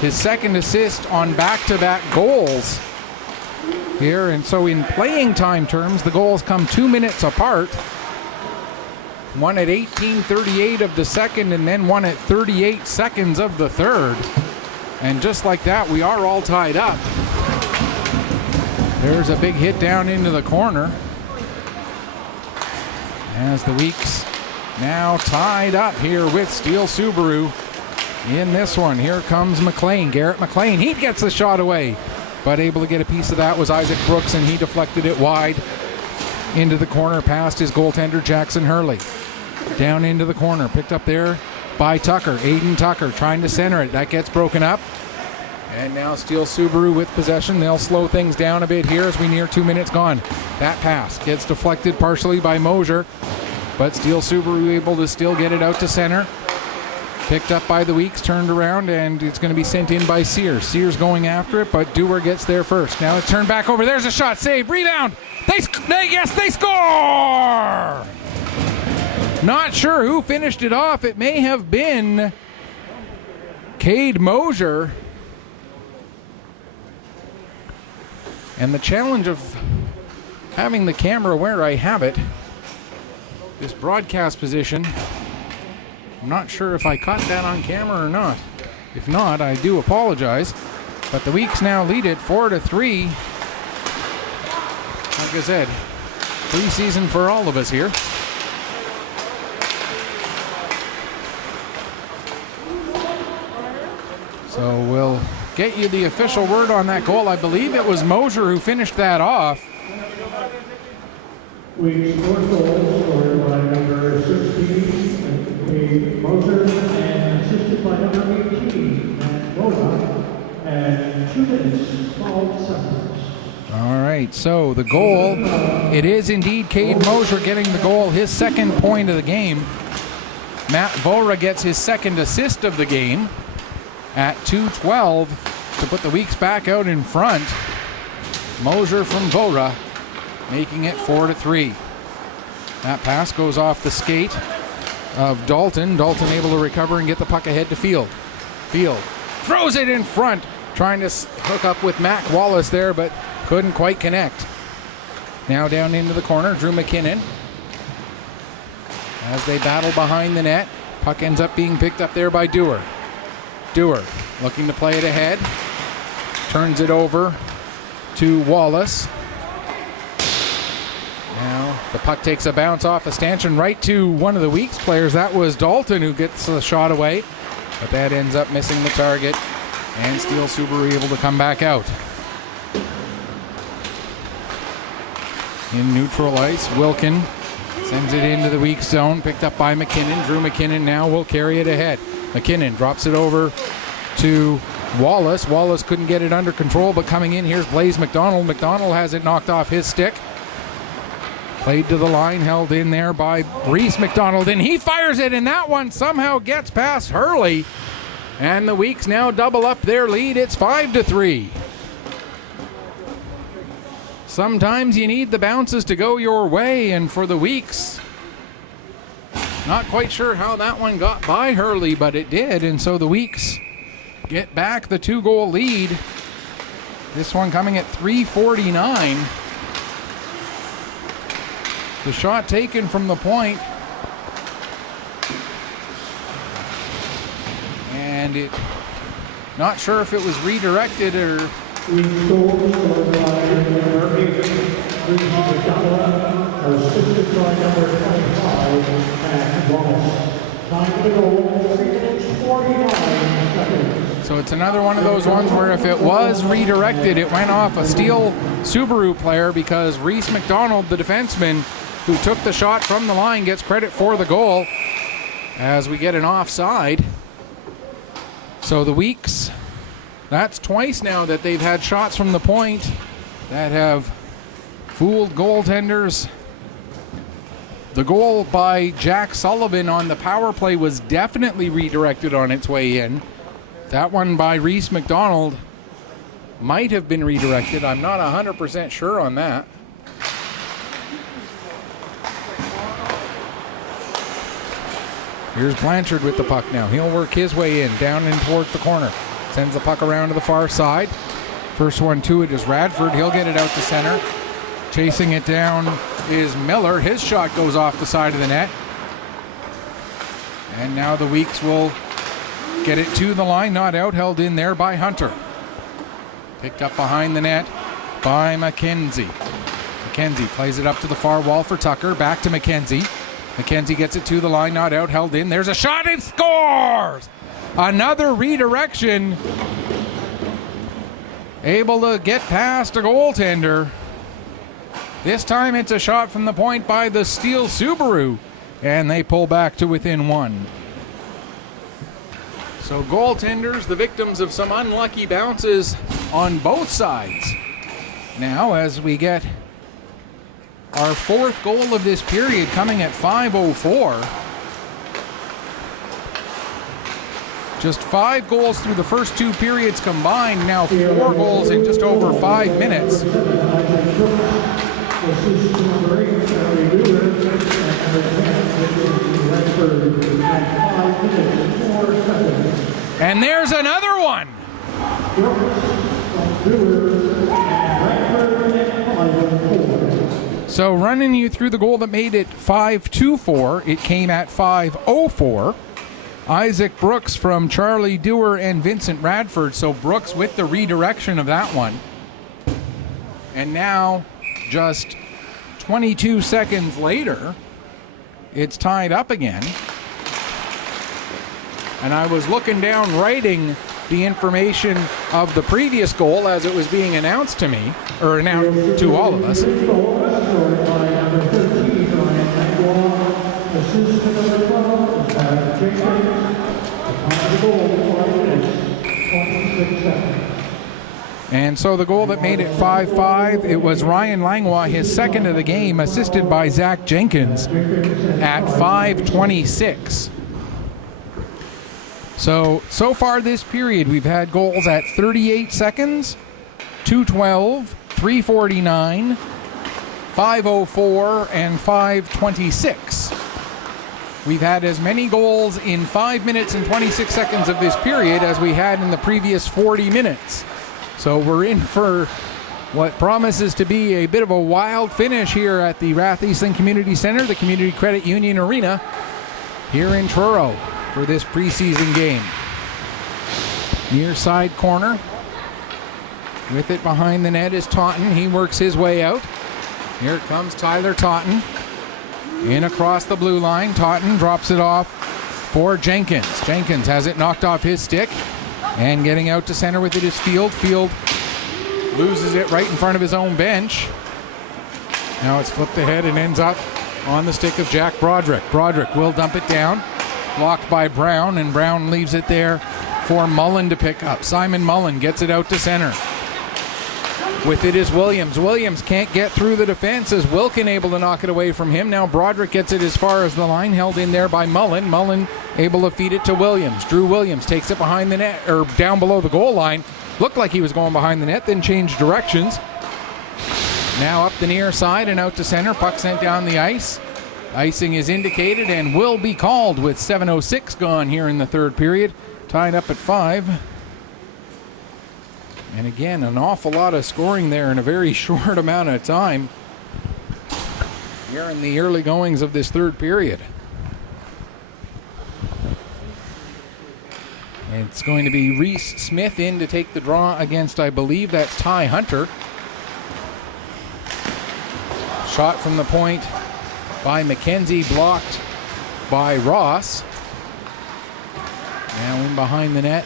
His second assist on back-to-back goals here, and so in playing time terms, the goals come 2 minutes apart. One at 18:38 of the second, and then one at 38 seconds of the third. And just like that, we are all tied up. There's a big hit down into the corner as the Weeks now tied up here with Steele Subaru in this one. Here comes McLean, Garrett McLean. He gets the shot away, but able to get a piece of that was Isaac Brooks, and he deflected it wide. Into the corner past his goaltender, Jackson Hurley. Down into the corner, picked up there by Tucker. Aiden Tucker trying to center it. That gets broken up. And now Steele Subaru with possession. They'll slow things down a bit here as we near 2 minutes gone. That pass gets deflected partially by Mosier, but Steele Subaru able to still get it out to center. Picked up by the Weeks, turned around, and it's going to be sent in by Sears. Sears going after it, but Dewar gets there first. Now it's turned back over. There's a shot, save, rebound. They score! Not sure who finished it off. It may have been Cade Mosier. And the challenge of having the camera where I have it, this broadcast position, I'm not sure if I caught that on camera or not. If not, I do apologize. But the Weeks now lead it 4-3. Like I said, preseason for all of us here. So we'll get you the official word on that goal. I believe it was Mosier who finished that off. We scored goals scored by number 16, Mosier, and assisted by number 18, Matt Boda, and 2 minutes, 12 seconds. All right, so the goal, it is indeed Cade Mosier getting the goal, his second point of the game. Matt Vora gets his second assist of the game at 2:12 to put the Weeks back out in front. Mosier from Vora making it 4-3. That pass goes off the skate of Dalton. Dalton able to recover and get the puck ahead to Field. Field throws it in front, trying to hook up with Mac Wallace there, but couldn't quite connect. Now down into the corner, Drew McKinnon. As they battle behind the net, puck ends up being picked up there by Dewar. Dewar looking to play it ahead. Turns it over to Wallace. Now the puck takes a bounce off a stanchion right to one of the Weeks players. That was Dalton who gets the shot away, but that ends up missing the target, and Steele Subaru able to come back out. In neutral ice, Wilkin sends it into the Weeks zone, picked up by McKinnon. Drew McKinnon now will carry it ahead. McKinnon drops it over to Wallace. Wallace couldn't get it under control, but coming in, here's Blaze McDonald. McDonald has it knocked off his stick. Played to the line, held in there by Reese McDonald, and he fires it, and that one somehow gets past Hurley. And the Weeks now double up their lead. It's 5-3. Sometimes you need the bounces to go your way, and for the Weeks, not quite sure how that one got by Hurley, but it did, and so the Weeks get back the 2-goal lead. This one coming at 3:49. The shot taken from the point, and it, not sure if it was redirected or. We scored by number 8, assisted by number 25, Matt Wallace. Time to go, 3 minutes, 49 seconds. So it's another one of those ones where if it was redirected, it went off a Steele Subaru player, because Reese McDonald, the defenseman who took the shot from the line, gets credit for the goal as we get an offside. So the Weeks, that's twice now that they've had shots from the point that have fooled goaltenders. The goal by Jack Sullivan on the power play was definitely redirected on its way in. That one by Reese McDonald might have been redirected. I'm not 100% sure on that. Here's Blanchard with the puck now. He'll work his way in, down and towards the corner. Sends the puck around to the far side. First one to it is Radford. He'll get it out to center. Chasing it down is Miller. His shot goes off the side of the net. And now the Weeks will get it to the line, not out, held in there by Hunter. Picked up behind the net by McKenzie. McKenzie plays it up to the far wall for Tucker. Back to McKenzie. McKenzie gets it to the line, not out, held in. There's a shot and scores! Another redirection. Able to get past a goaltender. This time it's a shot from the point by the Steele Subaru, and they pull back to within one. So goaltenders, the victims of some unlucky bounces on both sides. Now as we get our fourth goal of this period coming at 5:04. Just 5 goals through the first 2 periods combined, now 4 goals in just over 5 minutes. And there's another one. So running you through the goal that made it 5-2-4, it came at 5:04. Isaac Brooks from Charlie Dewar and Vincent Radford. So Brooks with the redirection of that one. And now, just 22 seconds later, it's tied up again. And I was looking down, writing the information of the previous goal as it was being announced to me, or announced to all of us. And so the goal that made it 5-5, it was Ryan Langlois, his second of the game, assisted by Zach Jenkins at 5:26. So far this period, we've had goals at 38 seconds, 2:12, 3:49, 5:04, and 5:26. We've had as many goals in 5 minutes and 26 seconds of this period as we had in the previous 40 minutes. So we're in for what promises to be a bit of a wild finish here at the Rath Eastlink Community Center, the Community Credit Union Arena here in Truro for this preseason game. Near side corner. With it behind the net is Taunton. He works his way out. Here comes Tyler Taunton. In across the blue line. Taunton drops it off for Jenkins. Jenkins has it knocked off his stick. And getting out to center with it is Field. Field loses it right in front of his own bench. Now it's flipped ahead and ends up on the stick of Jack Broderick. Broderick will dump it down. Blocked by Brown, and Brown leaves it there for Mullen to pick up. Simon Mullen gets it out to center. With it is Williams. Williams can't get through the defense. Is Wilkin able to knock it away from him? Now Broderick gets it as far as the line, held in there by Mullen. Mullen able to feed it to Williams. Drew Williams takes it behind the net, or down below the goal line. Looked like he was going behind the net, then changed directions. Now up the near side and out to center. Puck sent down the ice. Icing is indicated and will be called with 7:06 gone here in the third period. Tied up at 5. And again, an awful lot of scoring there in a very short amount of time here in the early goings of this third period. It's going to be Reese Smith in to take the draw against, I believe that's Ty Hunter. Shot from the point by McKenzie, blocked by Ross. Now in behind the net.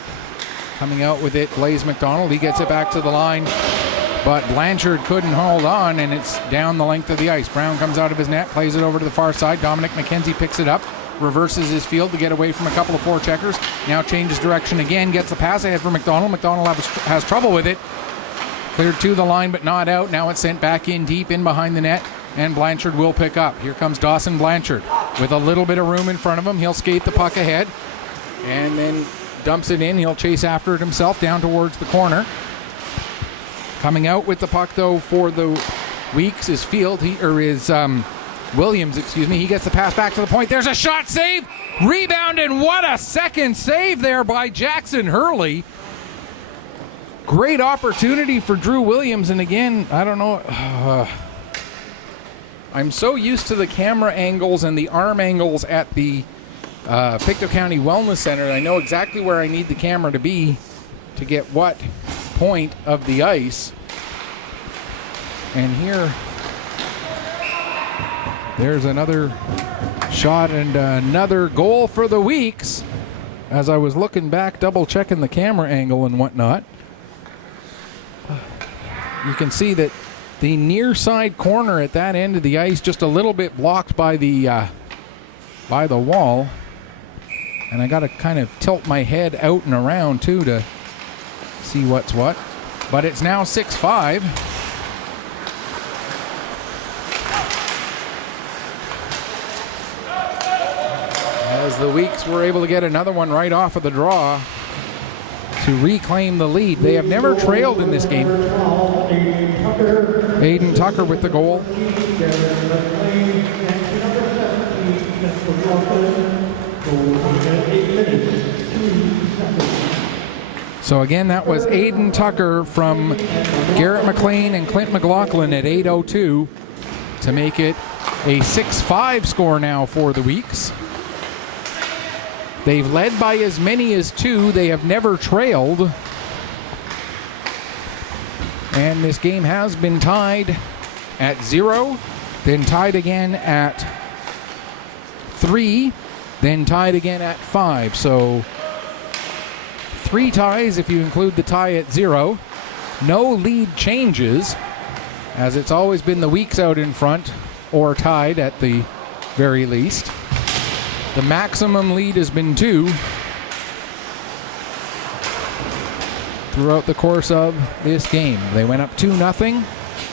Coming out with it, Blaze McDonald. He gets it back to the line, but Blanchard couldn't hold on, and it's down the length of the ice. Brown comes out of his net, plays it over to the far side. Dominic McKenzie picks it up, reverses his field to get away from a couple of forecheckers. Now changes direction again, gets the pass ahead for McDonald. McDonald has trouble with it. Cleared to the line, but not out. Now it's sent back in deep in behind the net, and Blanchard will pick up. Here comes Dawson Blanchard with a little bit of room in front of him. He'll skate the puck ahead, and then dumps it in. He'll chase after it himself down towards the corner. Coming out with the puck though for the Weeks is Williams, excuse me. He gets the pass back to the point. There's a shot, save, rebound, and what a second save there by Jackson Hurley. Great opportunity for Drew Williams, and again, I don't know. I'm so used to the camera angles and the arm angles at the Pictou County Wellness Center. I know exactly where I need the camera to be to get what point of the ice. And here, there's another shot and another goal for the Weeks. As I was looking back, double checking the camera angle and whatnot, you can see that the near side corner at that end of the ice, just a little bit blocked by the wall. And I got to kind of tilt my head out and around too to see what's what. But it's now 6-5. As the Weeks were able to get another one right off of the draw to reclaim the lead. They have never trailed in this game. Aiden Tucker with the goal. So again, that was Aiden Tucker from Garrett McLean and Clint McLaughlin at 8:02 to make it a 6-5 score now for the Weeks. They've led by as many as 2. They have never trailed. And this game has been tied at 0, then tied again at 3, then tied again at 5. So 3 ties if you include the tie at 0. No lead changes, as it's always been the Weeks out in front, or tied at the very least. The maximum lead has been 2 throughout the course of this game. They went up 2-0.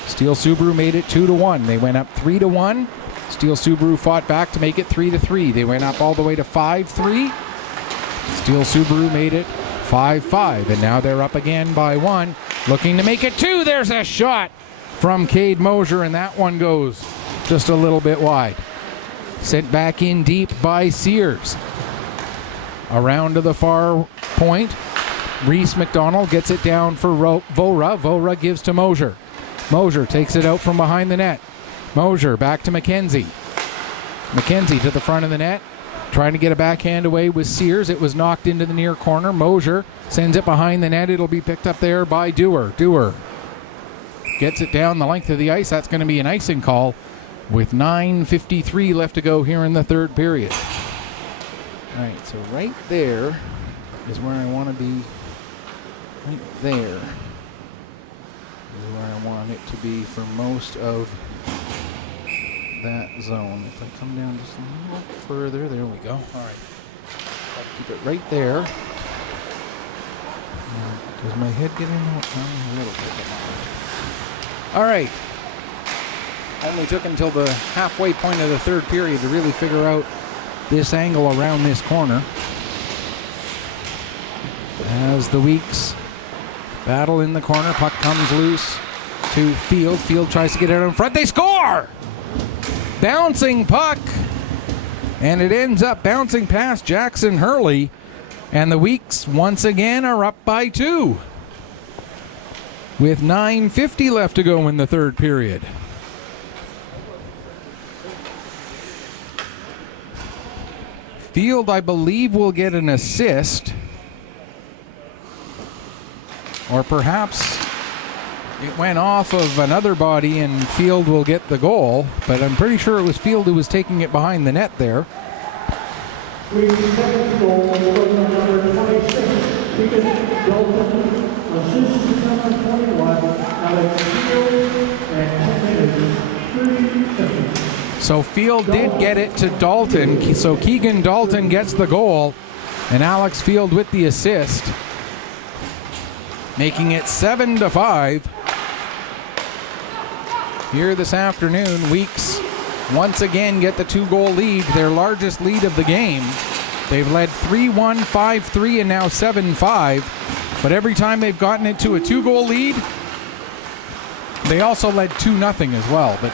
Steele Subaru made it 2-1. They went up 3-1. Steele Subaru fought back to make it 3-3. They went up all the way to 5-3. Steele Subaru made it 5-5, and now they're up again by 1, looking to make it 2. There's a shot from Cade Mosier, and that one goes just a little bit wide. Sent back in deep by Sears. Around to the far point. Reese McDonald gets it down for Vora. Vora gives to Mosier. Mosier takes it out from behind the net. Mosier back to McKenzie. McKenzie to the front of the net. Trying to get a backhand away with Sears. It was knocked into the near corner. Mosier sends it behind the net. It'll be picked up there by Dewar. Dewar gets it down the length of the ice. That's going to be an icing call with 9:53 left to go here in the third period. All right, so right there is where I want to be. Right there is where I want it to be for most of that zone. If I come down just a little further, there we go. All right, I'll keep it right there. Does my head get in a little bit? All right. Only took until the halfway point of the third period to really figure out this angle around this corner. As the Weeks battle in the corner, puck comes loose to Field. Field tries to get it out in front. They score! Bouncing puck. And it ends up bouncing past Jackson Hurley. And the Weeks once again are up by 2. With 9:50 left to go in the third period. Field, I believe, will get an assist. Or perhaps it went off of another body and Field will get the goal. But I'm pretty sure it was Field who was taking it behind the net there. So Field did get it to Dalton. So Keegan Dalton gets the goal, and Alex Field with the assist, making it 7-5. Here this afternoon, Weeks once again get the 2-goal lead, their largest lead of the game. They've led 3-1, 5-3, and now 7-5. But every time they've gotten it to a 2-goal lead, they also led 2-0 as well. But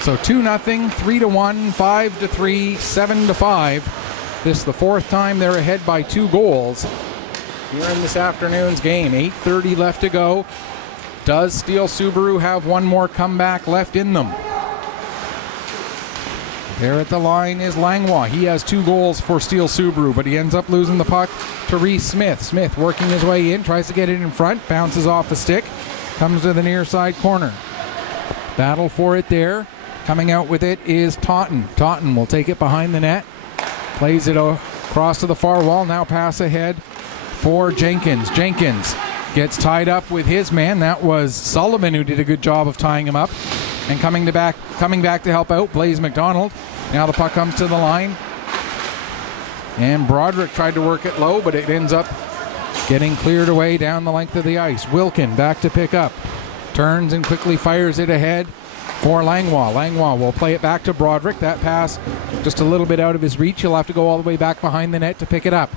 so 2-0, 3-1, 5-3, 7-5. This is the 4th time they're ahead by 2 goals here in this afternoon's game. 8:30 left to go. Does Steele Subaru have one more comeback left in them? There at the line is Langlois. He has 2 goals for Steele Subaru, but he ends up losing the puck to Reese Smith. Smith working his way in, tries to get it in front, bounces off the stick, comes to the near side corner. Battle for it there. Coming out with it is Taunton. Taunton will take it behind the net, plays it across to the far wall, now pass ahead for Jenkins. Jenkins gets tied up with his man. That was Sullivan who did a good job of tying him up. And coming back to help out, Blaze McDonald. Now the puck comes to the line. And Broderick tried to work it low, but it ends up getting cleared away down the length of the ice. Wilkin back to pick up. Turns and quickly fires it ahead for Langlois. Langlois will play it back to Broderick. That pass just a little bit out of his reach. He'll have to go all the way back behind the net to pick it up.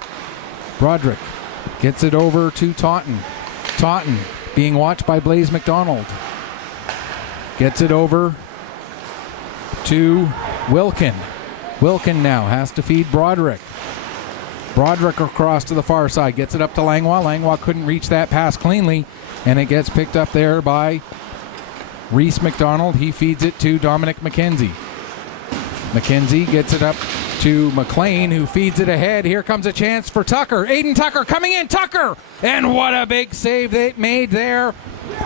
Broderick gets it over to Taunton. Taunton being watched by Blaze McDonald. Gets it over to Wilkin. Wilkin now has to feed Broderick. Broderick across to the far side. Gets it up to Langlois. Langlois couldn't reach that pass cleanly, and it gets picked up there by Reese McDonald. He feeds it to Dominic McKenzie. McKenzie gets it up to McLean, who feeds it ahead. Here comes a chance for Tucker. Aiden Tucker coming in. Tucker! And what a big save they made there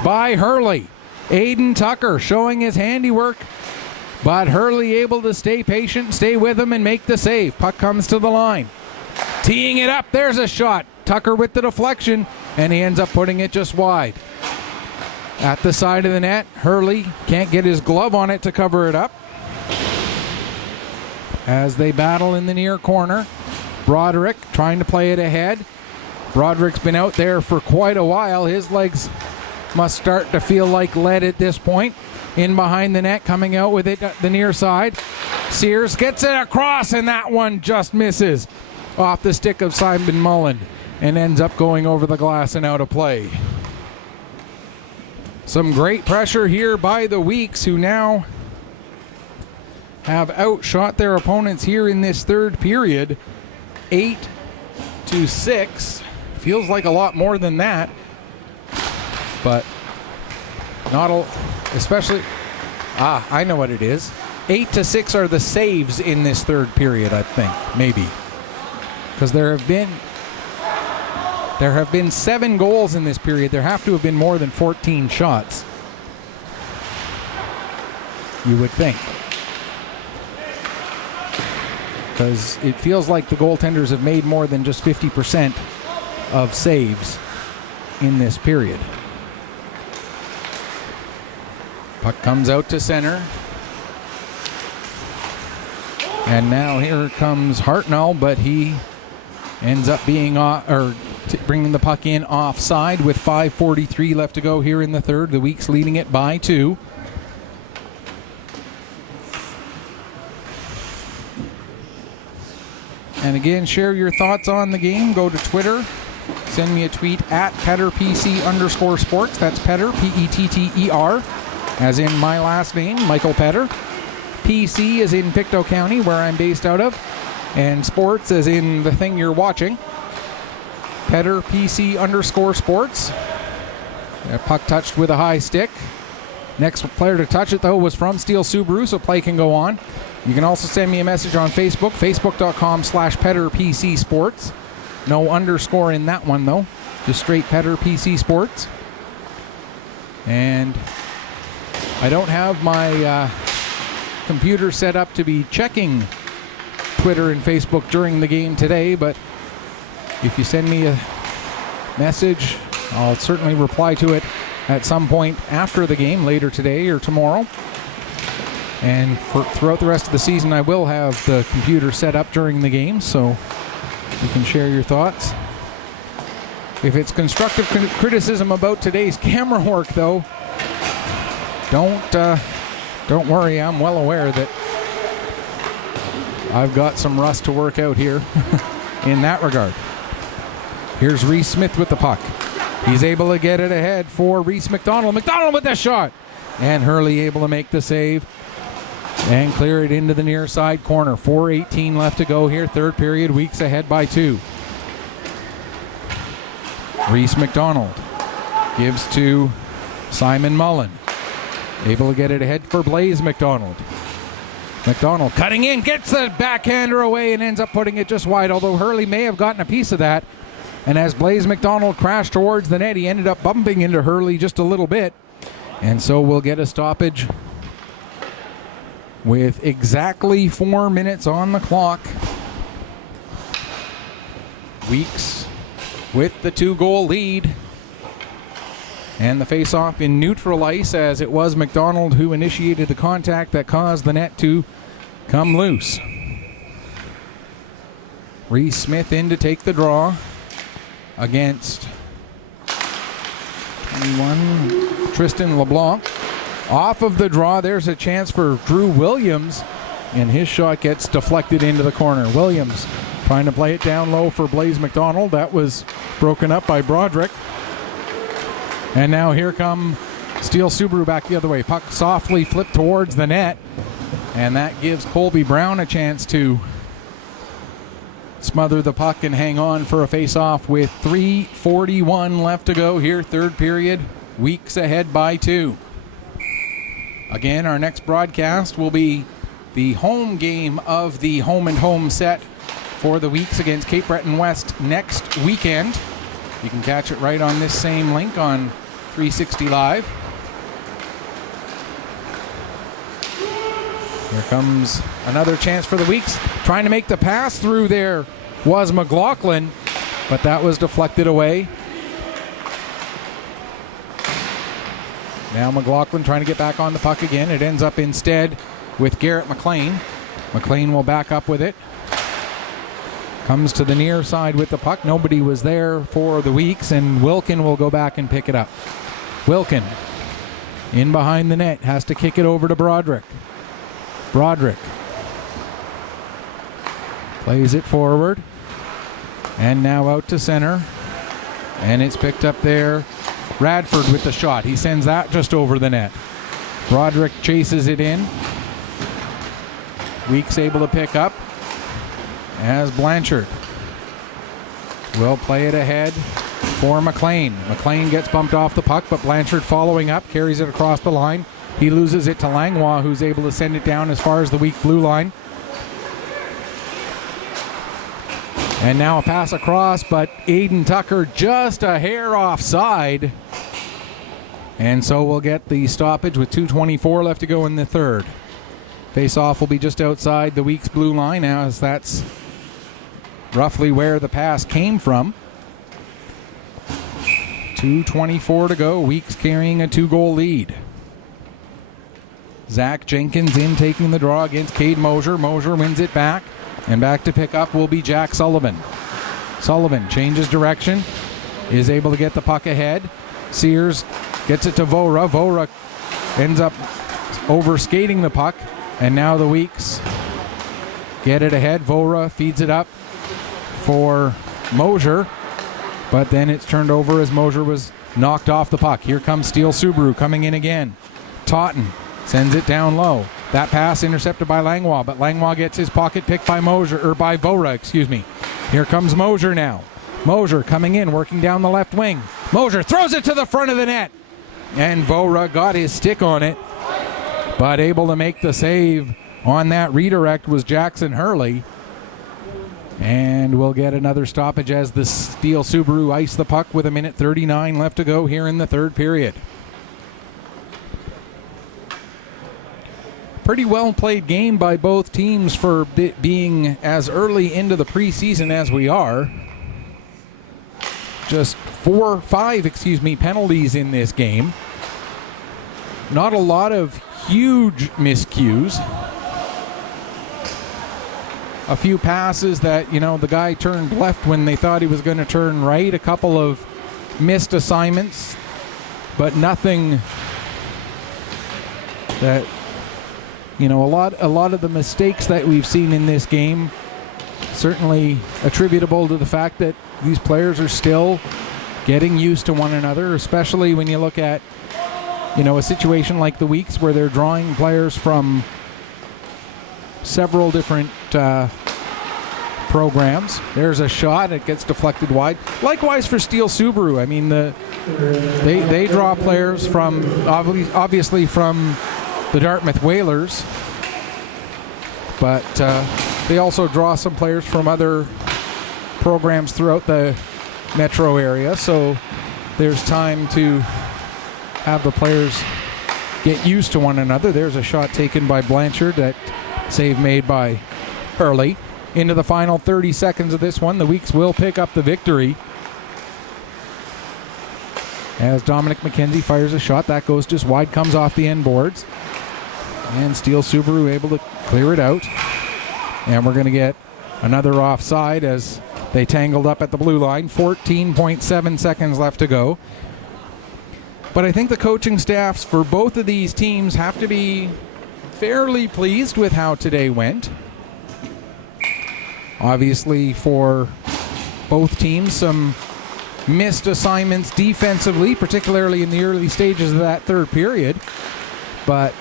by Hurley. Aiden Tucker showing his handiwork, but Hurley able to stay patient, stay with him, and make the save. Puck comes to the line. Teeing it up. There's a shot. Tucker with the deflection, and he ends up putting it just wide. At the side of the net, Hurley can't get his glove on it to cover it up. As they battle in the near corner, Broderick trying to play it ahead. Broderick's been out there for quite a while. His legs must start to feel like lead at this point. In behind the net, coming out with it the near side. Sears gets it across, and that one just misses off the stick of Simon Mullen and ends up going over the glass and out of play. Some great pressure here by the Weeks, who now have outshot their opponents here in this third period 8-6. Feels like a lot more than that, but not all, especially I know what it is. 8-6 are the saves in this third period, I think, maybe, because there have been 7 goals in this period. There have to have been more than 14 shots, you would think, because it feels like the goaltenders have made more than just 50% of saves in this period. Puck comes out to center. And now here comes Hartnell, but he ends up being bringing the puck in offside with 5:43 left to go here in the third. The Weeks leading it by 2. And again, share your thoughts on the game. Go to Twitter. Send me a tweet at PetterPC_sports. That's Petter, P-E-T-T-E-R, as in my last name, Michael Petter. PC is in Pictou County, where I'm based out of. And sports as in the thing you're watching. Petter PC_sports. A puck touched with a high stick. Next player to touch it, though, was from Steele Subaru, so play can go on. You can also send me a message on Facebook, facebook.com/PetterPCSports. No underscore in that one, though. Just straight Petter PC Sports. And I don't have my computer set up to be checking Twitter and Facebook during the game today, but if you send me a message, I'll certainly reply to it at some point after the game, later today or tomorrow. And throughout the rest of the season, I will have the computer set up during the game, so you can share your thoughts. If it's constructive criticism about today's camera work, though, don't worry. I'm well aware that I've got some rust to work out here in that regard. Here's Reese Smith with the puck. He's able to get it ahead for Reese McDonald. McDonald with the shot. And Hurley able to make the save and clear it into the near side corner. 4:18 left to go here. Third period. Weeks ahead by 2. Reese McDonald gives to Simon Mullen. Able to get it ahead for Blaze McDonald. McDonald cutting in, gets the backhander away and ends up putting it just wide, although Hurley may have gotten a piece of that. And as Blaze McDonald crashed towards the net, he ended up bumping into Hurley just a little bit. And so we'll get a stoppage with exactly 4 minutes on the clock. Weeks with the 2-goal lead. And the face-off in neutral ice, as it was McDonald who initiated the contact that caused the net to come loose. Reese Smith in to take the draw against 21, Tristan LeBlanc. Off of the draw, there's a chance for Drew Williams, and his shot gets deflected into the corner. Williams trying to play it down low for Blaze McDonald. That was broken up by Broderick. And now here come Steele Subaru back the other way. Puck softly flipped towards the net, and that gives Colby Brown a chance to smother the puck and hang on for a face-off with 3:41 left to go here, third period. Weeks ahead by 2. Again, our next broadcast will be the home game of the home and home set for the Weeks against Cape Breton West next weekend. You can catch it right on this same link on 360 Live. Here comes another chance for the Weeks. Trying to make the pass through there was McLaughlin, but that was deflected away. Now McLaughlin trying to get back on the puck again. It ends up instead with Garrett McLean. McLean will back up with it. Comes to the near side with the puck. Nobody was there for the Weeks, and Wilkin will go back and pick it up. Wilkin in behind the net, has to kick it over to Broderick. Broderick plays it forward, and now out to center, and it's picked up there. Radford with the shot. He sends that just over the net. Broderick chases it in. Weeks able to pick up as Blanchard will play it ahead for McLean. McLean gets bumped off the puck, but Blanchard following up, carries it across the line. He loses it to Langlois, who's able to send it down as far as the weak blue line. And now a pass across, but Aiden Tucker just a hair offside. And so we'll get the stoppage with 2:24 left to go in the third. Face-off will be just outside the Weeks blue line, as that's roughly where the pass came from. 2:24 to go. Weeks carrying a 2-goal lead. Zach Jenkins in taking the draw against Cade Mosier. Mosier wins it back, and back to pick up will be Jack Sullivan. Sullivan changes direction, is able to get the puck ahead. Sears gets it to Vora. Vora ends up over-skating the puck, and now the Weeks get it ahead. Vora feeds it up for Mosier, but then it's turned over as Mosier was knocked off the puck. Here comes Steele Subaru coming in again. Totten sends it down low. That pass intercepted by Langlois, but Langlois gets his pocket picked by Mosier, or by Vora, excuse me. Here comes Mosier now. Mosier coming in, working down the left wing. Mosier throws it to the front of the net, and Vora got his stick on it, but able to make the save on that redirect was Jackson Hurley. And we'll get another stoppage as the Steele Subaru ice the puck with 1:39 left to go here in the third period. Pretty well played game by both teams for it being as early into the preseason as we are. Just five penalties in this game. Not a lot of huge miscues. A few passes that, the guy turned left when they thought he was going to turn right. A couple of missed assignments, but nothing that, a lot of the mistakes that we've seen in this game certainly attributable to the fact that these players are still getting used to one another, especially when you look at, a situation like the Weeks where they're drawing players from several different programs. There's a shot, it gets deflected wide. Likewise for Steele Subaru. I mean, they draw players from obviously from the Dartmouth Whalers, but they also draw some players from other programs throughout the metro area, so there's time to have the players get used to one another. There's a shot taken by Blanchard, that save made by Hurley. Into the final 30 seconds of this one, the Weeks will pick up the victory. as Dominic McKenzie fires a shot. That goes just wide, comes off the end boards. And Steele Subaru able to clear it out. And we're going to get another offside as they tangled up at the blue line. 14.7 seconds left to go. But I think the coaching staffs for both of these teams have to be fairly pleased with how today went. Obviously, for both teams, some missed assignments defensively, particularly in the early stages of that third period. But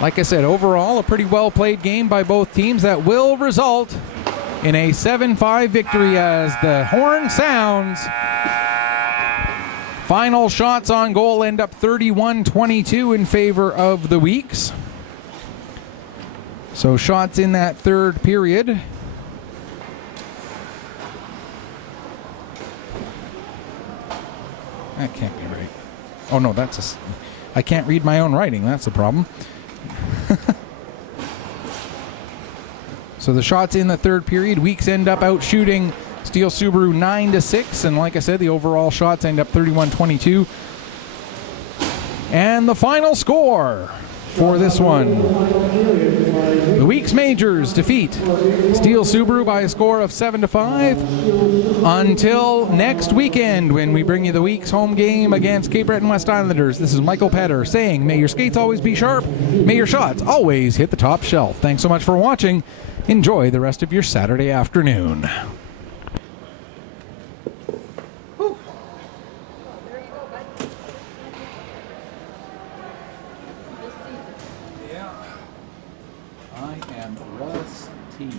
like I said, overall, a pretty well-played game by both teams that will result in a 7-5 victory as the horn sounds. Final shots on goal end up 31-22 in favor of the Weeks. So shots in that third period. That can't be right. Oh no, I can't read my own writing. That's the problem. So the shots in the third period, Weeks end up out shooting Steele Subaru 9-6, and like I said, the overall shots end up 31-22. And the final score for this one: the Weeks Majors defeat Steele Subaru by a score of 7-5. Until next weekend, when we bring you the Weeks home game against Cape Breton West Islanders, this is Michael Petter saying, may your skates always be sharp, may your shots always hit the top shelf. Thanks so much for watching. Enjoy the rest of your Saturday afternoon. Yeah, I am rusty.